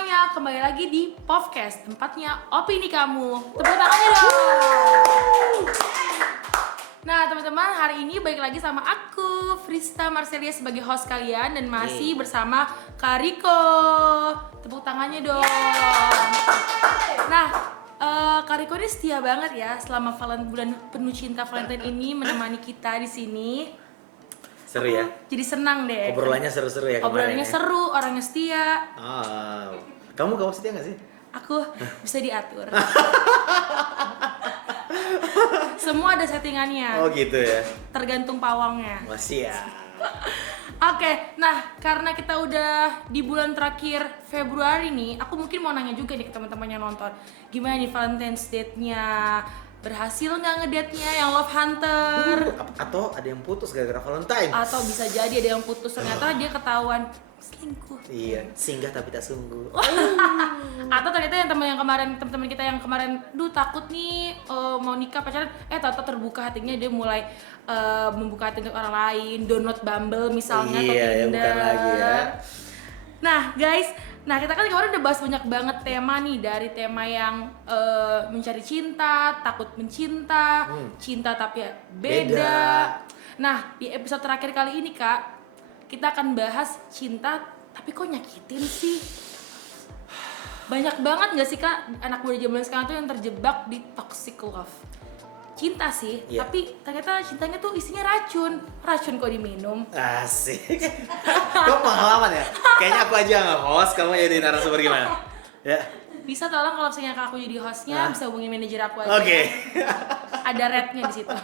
semuanya, kembali lagi di Podcast, tempatnya opini kamu. Tepuk tangannya dong. Nah teman-teman, hari ini balik lagi sama aku, Frista Marcelia sebagai host kalian. Dan masih bersama Kak Riko. Tepuk tangannya dong. Nah, Kak Riko ini setia banget ya selama bulan penuh cinta Valentine ini menemani kita di sini. Seru ya? Jadi senang deh. Obrolannya seru-seru ya kemarin. Obrolannya seru, orangnya setia. Kamu setia gak sih? Aku bisa diatur. Semua ada settingannya. Oh gitu ya? Tergantung pawangnya. Masih ya? Oke, nah karena kita udah di bulan terakhir Februari nih, aku mungkin mau nanya juga nih ke teman-teman yang nonton, gimana nih Valentine's Date-nya? Berhasil nggak ngedate-nya yang love hunter? Atau ada yang putus gara-gara Valentine? Atau bisa jadi ada yang putus, ternyata dia ketahuan selingkuh. Iya, singgah tapi tak sungguh. Atau ternyata yang teman-teman kita yang kemarin, takut nih mau nikah pacaran, ternyata terbuka hatinya, dia mulai membuka hati untuk orang lain, download Bumble misalnya atau Iya, ya Tinder. bukan lagi ya. Nah guys, kita kan kemarin udah bahas banyak banget tema nih, dari tema yang mencari cinta, takut mencinta, cinta tapi beda. Nah di episode terakhir kali ini Kak, kita akan bahas cinta tapi kok nyakitin sih. Banyak banget gak sih Kak anak muda zaman sekarang tuh yang terjebak di toxic love. Cinta sih, tapi ternyata cintanya tuh isinya racun kok diminum. Asik. Kok pengalaman ya? Kayaknya aku aja nggak host, kamu jadi narasumber gimana? Ya. Bisa tolong kalau misalnya Kak aku jadi hostnya, bisa hubungin manajer aku aja. Oke. Ada rate-nya di situ.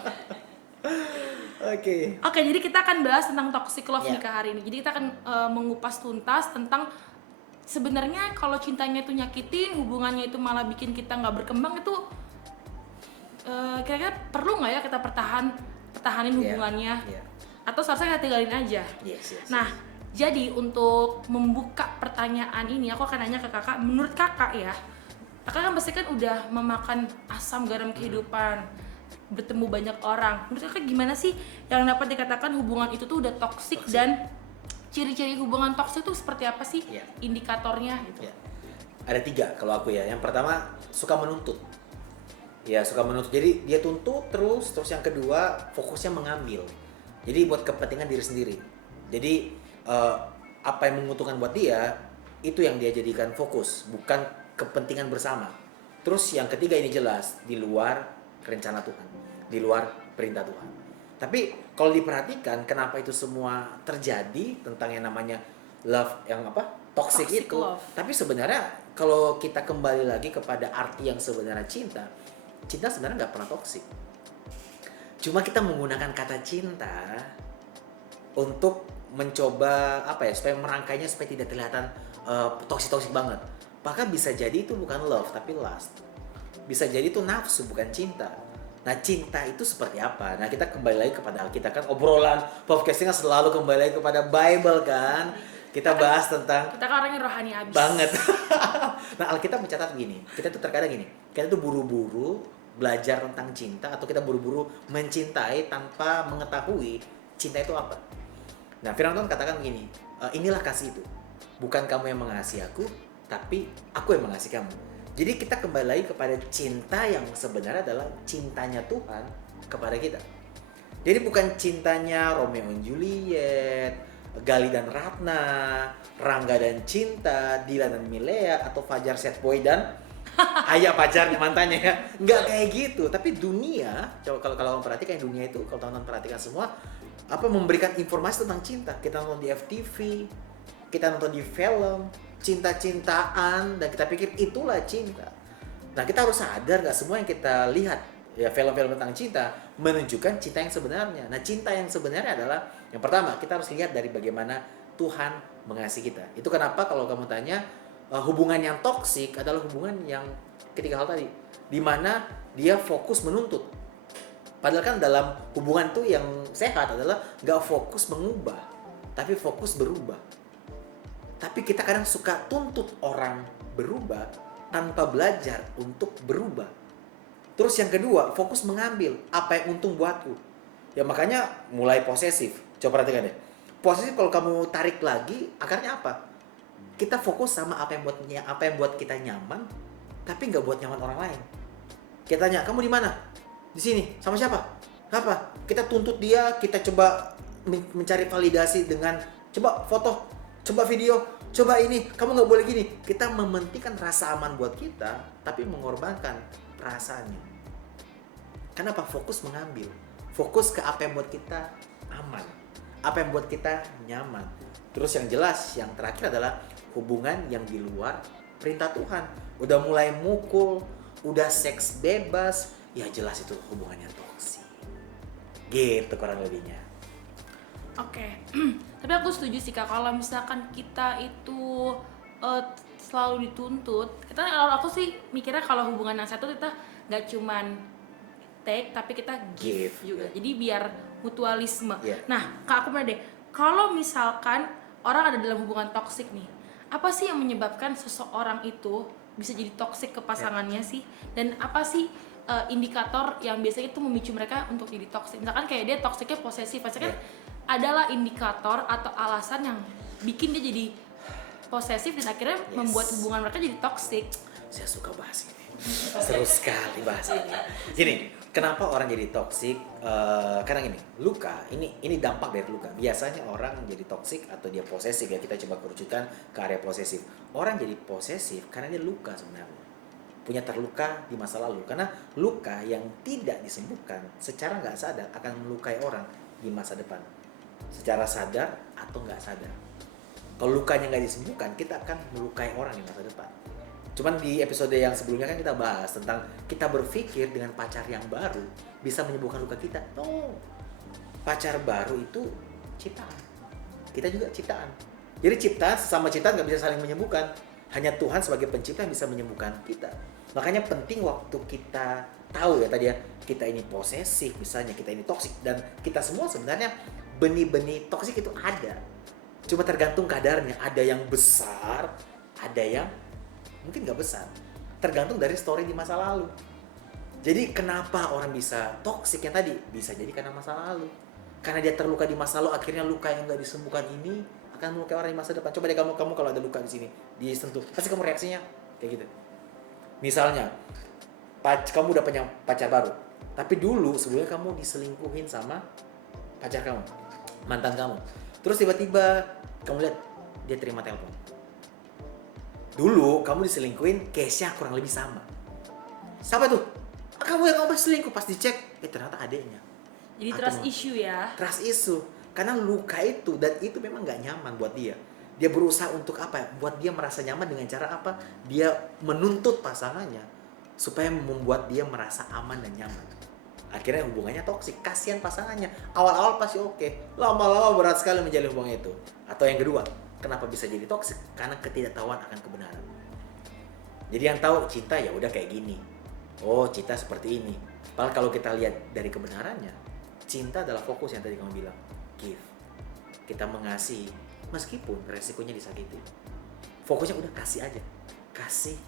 Oke, jadi kita akan bahas tentang toxic love nih Kak hari ini. Jadi kita akan mengupas tuntas tentang sebenarnya kalau cintanya itu nyakitin, hubungannya itu malah bikin kita nggak berkembang, itu kira-kira perlu nggak ya kita pertahanin hubungannya? Atau seharusnya kita tinggalin aja? Yes. Nah, jadi untuk membuka pertanyaan ini, aku akan nanya ke kakak, menurut kakak ya, kakak kan pasti kan udah memakan asam garam kehidupan, bertemu banyak orang. Menurut kakak gimana sih yang dapat dikatakan hubungan itu tuh udah toksik, dan ciri-ciri hubungan toksik itu seperti apa sih? Indikatornya gitu. Ada 3 kalau aku ya. Yang pertama, suka menuntut. Ya, suka menuntut. Jadi dia tuntut terus yang kedua fokusnya mengambil. Jadi buat kepentingan diri sendiri. Jadi apa yang menguntungkan buat dia itu yang dia jadikan fokus, bukan kepentingan bersama. Terus yang ketiga ini jelas di luar rencana Tuhan, di luar perintah Tuhan. Tapi kalau diperhatikan kenapa itu semua terjadi tentang yang namanya love yang toxic itu. Love. Tapi sebenarnya kalau kita kembali lagi kepada arti yang sebenarnya cinta sebenarnya nggak pernah toksik. Cuma kita menggunakan kata cinta untuk mencoba supaya merangkainya supaya tidak kelihatan toksik banget. Bahkan bisa jadi itu bukan love tapi lust. Bisa jadi itu nafsu bukan cinta. Nah cinta itu seperti apa? Nah kita kembali lagi kepada Alkitab kan, obrolan podcasting selalu kembali lagi kepada Bible kan. Kita bahas tentang kita kan orangnya rohani abis banget. Nah Alkitab mencatat gini, kita tuh terkadang gini, kita tuh buru-buru belajar tentang cinta atau kita buru-buru mencintai tanpa mengetahui cinta itu apa. Nah firman Tuhan katakan begini, inilah kasih itu, bukan kamu yang mengasihi aku, tapi aku yang mengasihi kamu. Jadi kita kembali lagi kepada cinta yang sebenarnya adalah cintanya Tuhan kepada kita. Jadi bukan cintanya Romeo and Juliet, Gali dan Ratna, Rangga dan Cinta, Dilan dan Milea, atau Fajar Set Boy dan ayah pacarnya mantannya ya. Nggak kayak gitu. Tapi dunia, coba kalau kamu perhatikan dunia itu, kalau teman-teman perhatikan semua, memberikan informasi tentang cinta. Kita nonton di FTV, kita nonton di film, cinta-cintaan, dan kita pikir itulah cinta. Nah kita harus sadar nggak semua yang kita lihat ya film-film tentang cinta menunjukkan cinta yang sebenarnya. Nah cinta yang sebenarnya adalah yang pertama kita harus lihat dari bagaimana Tuhan mengasihi kita. Itu kenapa kalau kamu tanya hubungan yang toksik adalah hubungan yang ketiga hal tadi, di mana dia fokus menuntut. Padahal kan dalam hubungan itu yang sehat adalah nggak fokus mengubah, tapi fokus berubah. Tapi kita kadang suka tuntut orang berubah tanpa belajar untuk berubah. Terus yang kedua, fokus mengambil apa yang untung buatku. Ya makanya mulai posesif. Coba perhatikan deh. Posesif kalau kamu tarik lagi, akarnya apa? Kita fokus sama apa yang buat kita nyaman, tapi nggak buat nyaman orang lain. Kita tanya, kamu di mana? Di sini. Sama siapa? Apa? Kita tuntut dia, kita coba mencari validasi dengan coba foto, coba video, coba ini. Kamu nggak boleh gini. Kita mementingkan rasa aman buat kita, tapi mengorbankan perasaannya. Kenapa? Fokus mengambil. Fokus ke apa yang buat kita aman, apa yang buat kita nyaman. Terus yang jelas, yang terakhir adalah hubungan yang di luar perintah Tuhan. Udah mulai mukul, udah seks bebas, ya jelas itu hubungannya toksik. Gitu kurang lebihnya. Oke. Tapi aku setuju sih Kak, kalau misalkan kita itu selalu dituntut, kalau aku sih mikirnya kalau hubungan yang satu kita nggak cuman take tapi kita give juga. Jadi biar mutualisme. Nah, Kak aku mau deh, kalau misalkan orang ada dalam hubungan toksik nih, apa sih yang menyebabkan seseorang itu bisa jadi toksik ke pasangannya sih? Dan apa sih indikator yang biasanya itu memicu mereka untuk jadi toksik? Misalkan kayak dia toksiknya posesif, pasti kan adalah indikator atau alasan yang bikin dia jadi posesif dan akhirnya membuat hubungan mereka jadi toksik. Saya suka bahas ini. Seru sekali bahas ini. Gini, kenapa orang jadi toksik? Karena gini, luka, ini dampak dari luka. Biasanya orang jadi toksik atau dia posesif, ya kita coba kerucutkan ke area posesif. Orang jadi posesif karena dia luka sebenarnya. Punya terluka di masa lalu. Karena luka yang tidak disembuhkan secara nggak sadar akan melukai orang di masa depan. Secara sadar atau nggak sadar. Kalau lukanya nggak disembuhkan, kita akan melukai orang di masa depan. Cuman di episode yang sebelumnya kan kita bahas tentang kita berpikir dengan pacar yang baru bisa menyembuhkan luka kita. No, pacar baru itu ciptaan. Kita juga ciptaan. Jadi ciptaan sesama ciptaan nggak bisa saling menyembuhkan. Hanya Tuhan sebagai pencipta yang bisa menyembuhkan kita. Makanya penting waktu kita tahu ya tadi ya, kita ini posesif misalnya, kita ini toksik, dan kita semua sebenarnya benih-benih toksik itu ada. Cuma tergantung kadarnya. Ada yang besar, ada yang mungkin nggak besar, tergantung dari story di masa lalu. Jadi kenapa orang bisa toksik yang tadi? Bisa jadi karena masa lalu, karena dia terluka di masa lalu, akhirnya luka yang nggak disembuhkan ini akan melukai orang di masa depan. Coba deh kamu kalau ada luka di sini disentuh, pasti kamu reaksinya kayak gitu. Misalnya kamu udah punya pacar baru, tapi dulu sebelumnya kamu diselingkuhin sama pacar kamu, mantan kamu, terus tiba-tiba kamu lihat dia terima telepon. Dulu kamu diselingkuhin, case-nya kurang lebih sama. Siapa tuh? Kamu yang ngomong selingkuh, pas dicek, ternyata adeknya. Jadi trust issue ya? Trust issue, karena luka itu, dan itu memang gak nyaman buat dia. Dia berusaha untuk apa? Buat dia merasa nyaman dengan cara apa? Dia menuntut pasangannya, supaya membuat dia merasa aman dan nyaman. Akhirnya hubungannya toksik, kasihan pasangannya. Awal-awal pasti oke, lama-lama berat sekali menjalin hubungan itu. Atau yang kedua, kenapa bisa jadi toksik? Karena ketidaktahuan akan kebenaran. Jadi yang tahu cinta ya udah kayak gini. Oh, cinta seperti ini. Padahal kalau kita lihat dari kebenarannya, cinta adalah fokus yang tadi kamu bilang. Give. Kita mengasihi meskipun resikonya disakiti. Fokusnya udah kasih aja. Kasih.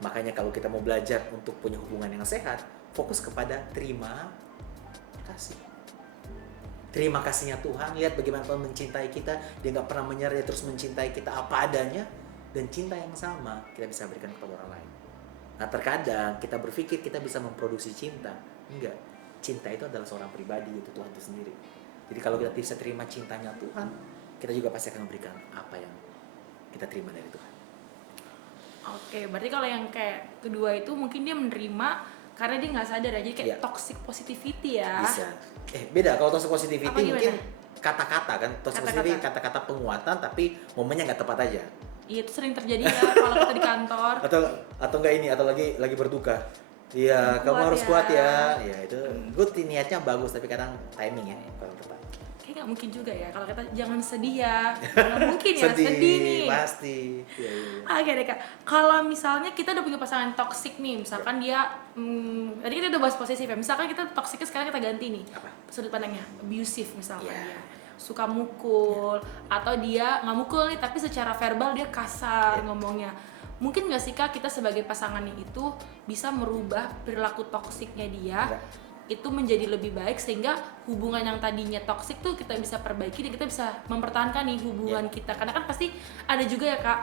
Makanya kalau kita mau belajar untuk punya hubungan yang sehat, fokus kepada terima kasih. Terima kasihnya Tuhan, lihat bagaimana Tuhan mencintai kita. Dia gak pernah menyerah, dia terus mencintai kita apa adanya. Dan cinta yang sama kita bisa berikan kepada orang lain. Nah terkadang kita berpikir kita bisa memproduksi cinta. Enggak, cinta itu adalah seorang pribadi, itu Tuhan itu sendiri. Jadi kalau kita bisa terima cintanya Tuhan, kita juga pasti akan memberikan apa yang kita terima dari Tuhan. Oke, berarti kalau yang kayak kedua itu mungkin dia menerima karena dia nggak sadar aja kayak toxic positivity ya. Bisa. Beda kalau toxic positivity mungkin kata-kata kan, toxic positivity kata-kata penguatan tapi momennya nggak tepat aja. Iya, itu sering terjadi ya kalau kita di kantor. Atau enggak ini, atau lagi berduka. Iya, kamu harus kuat ya. Ya itu good, niatnya bagus tapi kadang timing ya kurang tepat. Kayak nggak mungkin juga ya kalau kita jangan sedih ya. Nggak mungkin ya, sedih nih. Pasti. Iya. Oke deh Kak, kalau misalnya kita udah punya pasangan toksik nih, misalkan dia, tadi kita udah bahas posesif ya, misalkan kita toksiknya sekarang kita ganti nih. Apa? Sudut pandangnya, abusive misalkan dia suka mukul, atau dia nggak mukul nih tapi secara verbal dia kasar ngomongnya. Mungkin nggak sih Kak kita sebagai pasangannya itu bisa merubah perilaku toksiknya dia itu menjadi lebih baik, sehingga hubungan yang tadinya toksik tuh kita bisa perbaiki dan kita bisa mempertahankan nih hubungan kita. Karena kan pasti ada juga ya Kak,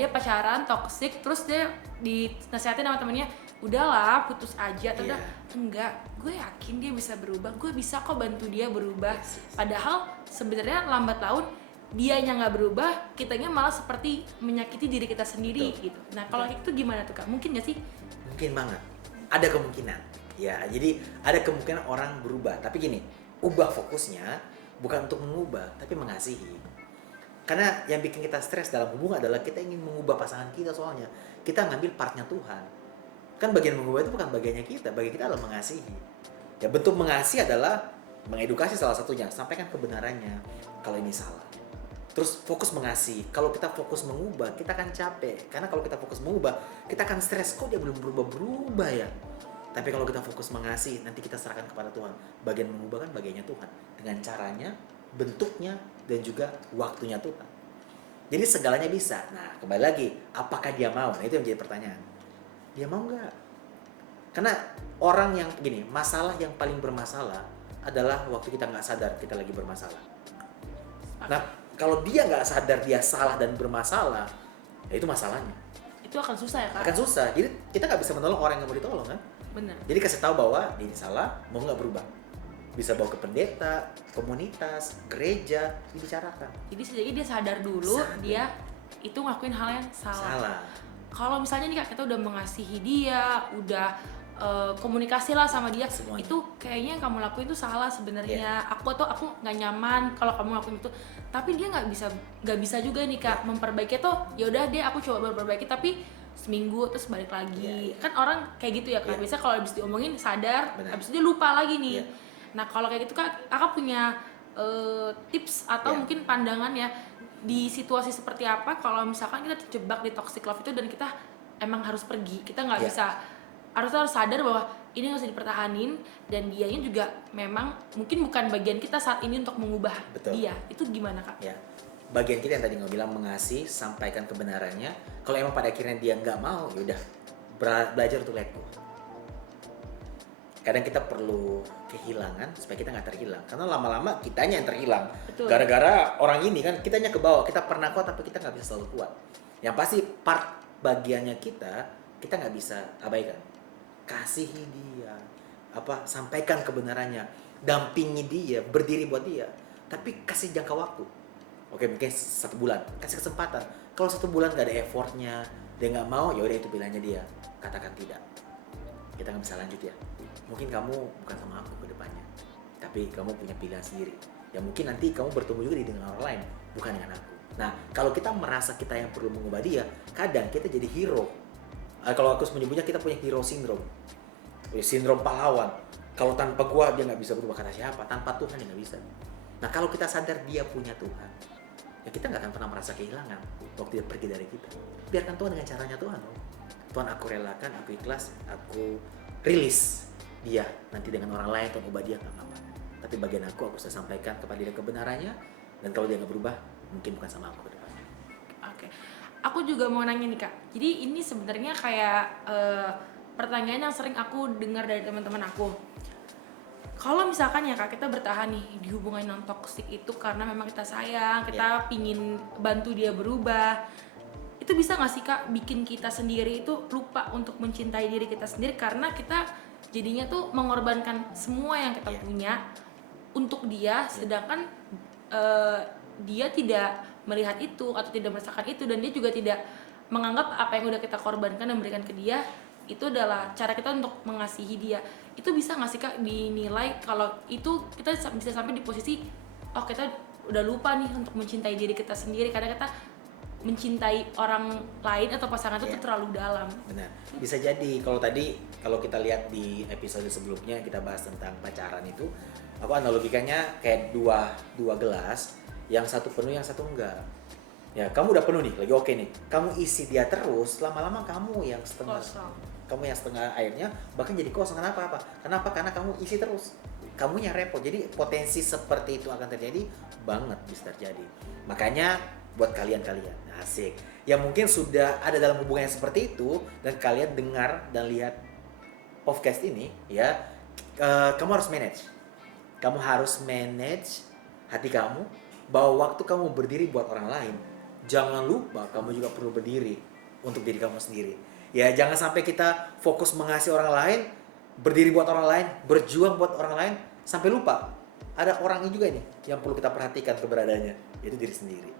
dia pacaran toksik terus dia dinasihatin sama temennya, udahlah putus aja, atau udah enggak, gue yakin dia bisa berubah, gue bisa kok bantu dia berubah. Padahal sebenarnya lambat laun dianya nggak berubah, kitanya malah seperti menyakiti diri kita sendiri. Betul. Gitu. Nah kalau itu gimana tuh Kak, mungkin nggak sih? Mungkin banget, ada kemungkinan. Ya, jadi ada kemungkinan orang berubah. Tapi gini, ubah fokusnya bukan untuk mengubah, tapi mengasihi. Karena yang bikin kita stres dalam hubungan adalah kita ingin mengubah pasangan kita, soalnya kita ngambil partnya Tuhan. Kan bagian mengubah itu bukan bagiannya kita, bagian kita adalah mengasihi. Ya, bentuk mengasihi adalah mengedukasi salah satunya, sampaikan kebenarannya kalau ini salah. Terus fokus mengasihi. Kalau kita fokus mengubah, kita akan capek. Karena kalau kita fokus mengubah, kita akan stres, kok dia belum berubah ya. Tapi kalau kita fokus mengasihi, nanti kita serahkan kepada Tuhan. Bagian mengubah kan bagiannya Tuhan. Dengan caranya, bentuknya, dan juga waktunya Tuhan. Jadi segalanya bisa. Nah, kembali lagi, apakah dia mau? Nah, itu yang menjadi pertanyaan. Dia mau nggak? Karena orang yang gini, masalah yang paling bermasalah adalah waktu kita nggak sadar kita lagi bermasalah. Nah, kalau dia nggak sadar dia salah dan bermasalah, ya itu masalahnya. Itu akan susah ya Kak? Akan susah. Jadi kita nggak bisa menolong orang yang nggak mau ditolong kan? Bener. Jadi kasih tahu bahwa dia ini salah, mau nggak berubah. Bisa bawa ke pendeta, komunitas, gereja, dibicarakan. Jadi sejak dia sadar dulu, dia itu ngelakuin hal yang salah. Kalau misalnya nih Kak, kita udah mengasihi dia, udah komunikasi lah sama dia, semuanya. Itu kayaknya yang kamu lakuin itu salah sebenarnya. Aku nggak nyaman kalau kamu lakuin itu. Tapi dia nggak bisa juga nih Kak memperbaiki tuh. Ya udah deh, aku coba memperbaiki, tapi seminggu terus balik lagi. Kan orang kayak gitu ya Kak. Biasa kalau habis diomongin sadar, habis itu dia lupa lagi nih. Nah kalau kayak gitu Kak, Kakak punya tips atau mungkin pandangan ya, di situasi seperti apa kalau misalkan kita terjebak di toxic love itu dan kita emang harus pergi, kita nggak bisa, harus sadar bahwa ini nggak usah dipertahanin, dan dianya juga memang mungkin bukan bagian kita saat ini untuk mengubah dia. Itu gimana Kak? Ya, bagian kita yang tadi nggak bilang mengasihi, sampaikan kebenarannya. Kalau emang pada akhirnya dia nggak mau, ya udah belajar untuk let go. Kadang kita perlu kehilangan supaya kita nggak terhilang, karena lama-lama kitanya yang terhilang. Betul. Gara-gara orang ini kan kitanya ke bawah, kita pernah kuat tapi kita nggak bisa selalu kuat. Yang pasti part bagiannya kita nggak bisa abaikan. Kasihi dia, sampaikan kebenarannya, dampingi dia, berdiri buat dia, tapi kasih jangka waktu. Oke, mungkin 1 bulan, kasih kesempatan. Kalau 1 bulan nggak ada effortnya, dia nggak mau, ya udah itu pilihannya dia. Katakan tidak, kita nggak bisa lanjut ya. Mungkin kamu bukan sama aku ke depannya, tapi kamu punya pilihan sendiri. Ya mungkin nanti kamu bertemu juga dengan orang lain, bukan dengan aku. Nah, kalau kita merasa kita yang perlu mengubah dia, kadang kita jadi hero. Kalau aku menyebutnya, kita punya hero syndrome. Sindrom pahlawan. Kalau tanpa gua dia nggak bisa berubah, kata siapa? Tanpa Tuhan dia nggak bisa. Nah, kalau kita sadar dia punya Tuhan, ya kita nggak akan pernah merasa kehilangan waktu dia pergi dari kita. Biarkan Tuhan dengan caranya Tuhan. Tuhan, aku relakan, aku ikhlas, aku rilis dia nanti dengan orang lain atau ubah dia, nggak apa-apa. Tapi bagian aku sudah sampaikan kepada dia kebenarannya, dan kalau dia nggak berubah, mungkin bukan sama aku ke depannya. Oke. Aku juga mau nanya nih Kak. Jadi ini sebenarnya kayak pertanyaan yang sering aku dengar dari teman-teman aku. Kalau misalkan ya Kak, kita bertahan nih di hubungan yang toksik itu karena memang kita sayang, kita pingin bantu dia berubah. Itu bisa nggak sih Kak bikin kita sendiri itu lupa untuk mencintai diri kita sendiri, karena kita jadinya tuh mengorbankan semua yang kita punya untuk dia, sedangkan dia tidak melihat itu atau tidak merasakan itu, dan dia juga tidak menganggap apa yang udah kita korbankan dan berikan ke dia itu adalah cara kita untuk mengasihi dia. Itu bisa nggak sih Kak dinilai kalau itu kita bisa sampai di posisi kita udah lupa nih untuk mencintai diri kita sendiri karena kita mencintai orang lain atau pasangan itu tuh terlalu dalam. Benar. Bisa jadi kalau kita lihat di episode sebelumnya kita bahas tentang pacaran itu, aku analogikannya kayak dua gelas, yang satu penuh yang satu enggak. Ya, kamu udah penuh nih, lagi oke nih. Kamu isi dia terus, lama-lama kamu yang setengah Kosong. Kamu yang setengah airnya bahkan jadi kosong. Kenapa? Karena kamu isi terus. Kamunya repot. Jadi potensi seperti itu akan terjadi banget, bisa terjadi. Makanya buat kalian asik yang mungkin sudah ada dalam hubungan yang seperti itu dan kalian dengar dan lihat podcast ini, ya kamu harus manage. Kamu harus manage hati kamu, bahwa waktu kamu berdiri buat orang lain, jangan lupa kamu juga perlu berdiri untuk diri kamu sendiri. Ya, jangan sampai kita fokus mengasihi orang lain, berdiri buat orang lain, berjuang buat orang lain, sampai lupa ada orang ini juga nih yang perlu kita perhatikan keberadaannya, yaitu diri sendiri.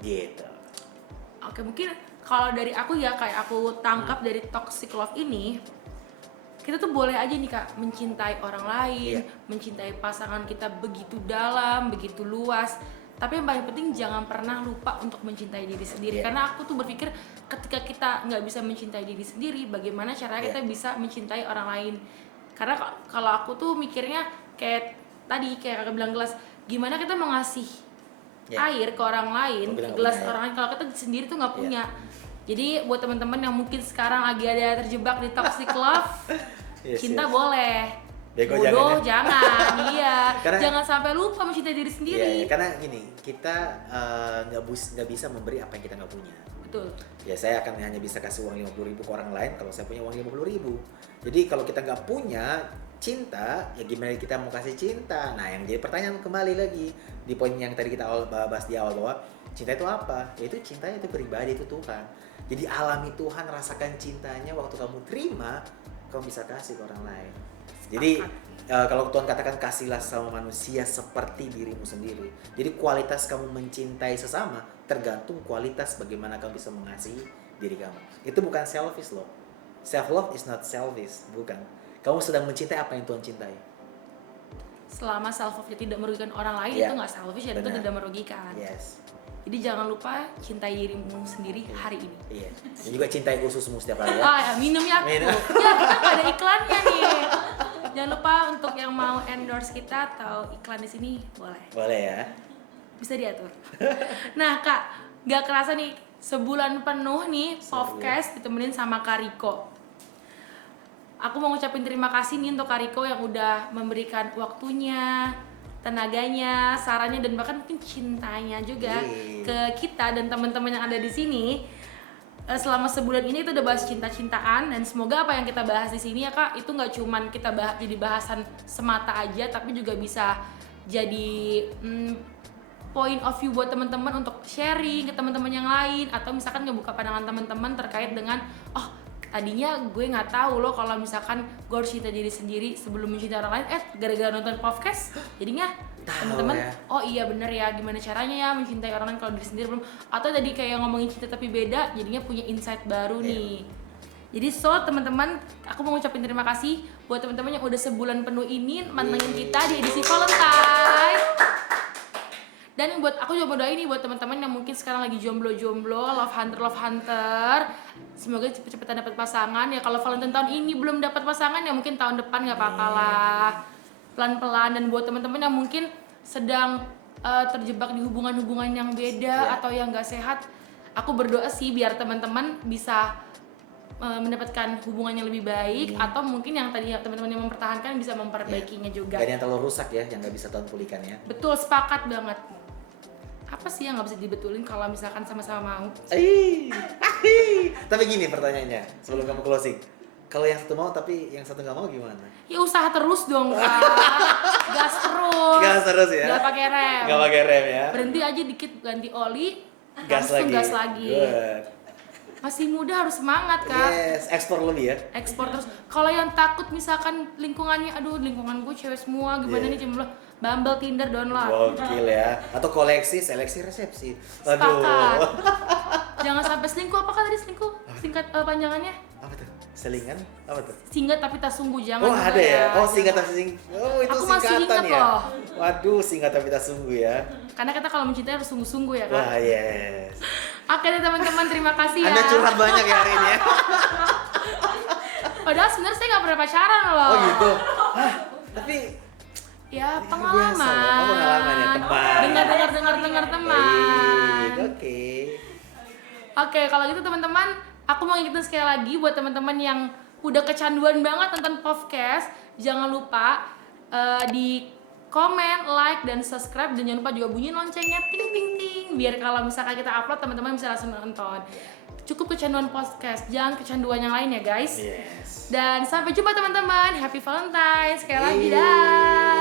Gitu. Oke, mungkin kalau dari aku ya, kayak aku tangkap dari toxic love ini, kita tuh boleh aja nih Kak mencintai orang lain, mencintai pasangan kita begitu dalam, begitu luas. Tapi yang paling penting jangan pernah lupa untuk mencintai diri sendiri. Karena aku tuh berpikir ketika kita nggak bisa mencintai diri sendiri, bagaimana caranya kita bisa mencintai orang lain. Karena kalau aku tuh mikirnya kayak tadi, kayak Kakak bilang gelas, gimana kita mengasih air ke orang lain, gelas orang lain, kalau kita sendiri tuh nggak punya. Jadi buat teman-teman yang mungkin sekarang lagi ada terjebak di toxic love, cinta boleh, bodoh jangan, iya. Jangan sampai lupa mencintai diri sendiri. Karena gini, kita nggak bisa memberi apa yang kita nggak punya. Betul. Ya, saya akan hanya bisa kasih uang 50.000 ke orang lain kalau saya punya uang 50.000. Jadi kalau kita nggak punya cinta, ya gimana kita mau kasih cinta? Nah, yang jadi pertanyaan kembali lagi di poin yang tadi kita bahas di awal, bahwa cinta itu apa? Yaitu cintanya itu pribadi, itu Tuhan. Jadi alami Tuhan, rasakan cintanya, waktu kamu terima, kamu bisa kasih ke orang lain. Jadi kalau Tuhan katakan kasihlah sama manusia seperti dirimu sendiri. Jadi kualitas kamu mencintai sesama tergantung kualitas bagaimana kamu bisa mengasihi diri kamu. Itu bukan selfish loh. Self love is not selfish, bukan. Kamu sedang mencintai apa yang Tuhan cintai. Selama self love tidak merugikan orang lain, itu nggak selfish dan itu tidak merugikan. Yes. Jadi jangan lupa cintai dirimu sendiri hari ini. Iya. Dan juga cintai ususmu setiap hari ya. Ya, minumnya aku. Ya, kita nggak ada iklannya nih. Jangan lupa untuk yang mau endorse kita atau iklan di sini boleh. Boleh ya. Bisa diatur. Nah Kak, nggak kerasa nih sebulan penuh nih podcast ditemenin sama Kak Riko. Aku mau ngucapin terima kasih nih untuk Kak Riko yang udah memberikan waktunya, tenaganya, sarannya, dan bahkan mungkin cintanya juga ke kita dan teman-teman yang ada di sini. Selama sebulan ini kita udah bahas cinta-cintaan, dan semoga apa yang kita bahas di sini ya Kak, itu nggak cuman kita bahas jadi bahasan semata aja, tapi juga bisa jadi point of view buat teman-teman untuk sharing ke teman-teman yang lain, atau misalkan ngebuka pandangan teman-teman terkait dengan tadinya gue nggak tahu loh kalau misalkan gue harus cinta diri sendiri sebelum mencintai orang lain. Gara-gara nonton podcast jadinya teman-teman oh iya bener ya, gimana caranya ya mencintai orang lain kalau diri sendiri belum. Atau tadi kayak ngomongin cinta tapi beda, jadinya punya insight baru nih. Jadi teman-teman, aku mau ngucapin terima kasih buat teman-teman yang udah sebulan penuh ini mantengin kita di edisi Valentine. Dan buat aku juga mau doain nih buat teman-teman yang mungkin sekarang lagi jomblo-jomblo, love hunter, semoga cepet-cepetan dapat pasangan. Ya kalau Valentine tahun ini belum dapat pasangan, ya mungkin tahun depan nggak apa-apa lah, pelan-pelan. Dan buat teman-teman yang mungkin sedang terjebak di hubungan-hubungan yang beda atau yang nggak sehat, aku berdoa sih biar teman-teman bisa mendapatkan hubungan yang lebih baik, atau mungkin yang tadi teman-teman yang mempertahankan bisa memperbaikinya juga. Gak ada yang terlalu rusak ya, yang nggak bisa Tuhan pulihkan ya. Betul, sepakat banget. Apa sih yang nggak bisa dibetulin kalau misalkan sama-sama mau? Tapi gini pertanyaannya, sebelum kamu closing, kalau yang satu mau tapi yang satu nggak mau gimana? Ya usaha terus dong Kak. Gas terus. Gas terus ya. Gak pakai rem. Gak pakai rem ya. Berhenti aja dikit, ganti oli, gas langsung lagi. gas lagi. Good. Masih muda harus semangat Kak. Yes, ekspor lebih ya. Ekspor terus. Kalau yang takut misalkan lingkungannya, aduh lingkungan gue cewek semua, gimana nih jomblo? Bumble, Tinder, download. Gokil ya. Atau koleksi, seleksi, resepsi. Sepakat. Jangan sampai selingkuh. Apakah tadi selingkuh? Singkat panjangannya? Apa tuh? Selingan? Apa tuh? Singkat tapi tak sungguh, jangan. Oh ada ya? Oh singkat tapi singkat. Oh itu Aku masih singkatan ingat ya? loh. Waduh singkat tapi tak sungguh ya. Karena kita kalau mencintai harus sungguh-sungguh ya Kak. Wah yes. Oke deh teman-teman, terima kasih ya. Anda curhat banyak ya hari ini ya. Padahal sebenarnya saya nggak pernah pacaran loh. Oh gitu? Hah? Tapi ya biasa pengalaman. loh. Oh pengalaman ya, teman. Dengar teman. Oke. Oke, kalau gitu teman-teman, aku mau ngingetin sekali lagi buat teman-teman yang udah kecanduan banget nonton podcast, jangan lupa di komen, like, dan subscribe, dan jangan lupa juga bunyiin loncengnya ting ting ting biar kalau misalkan kita upload teman-teman bisa langsung nonton. cukup kecanduan podcast, jangan kecanduan yang lain ya guys. Yes. Dan sampai jumpa teman-teman, happy Valentine sekali lagi Yeay. dah.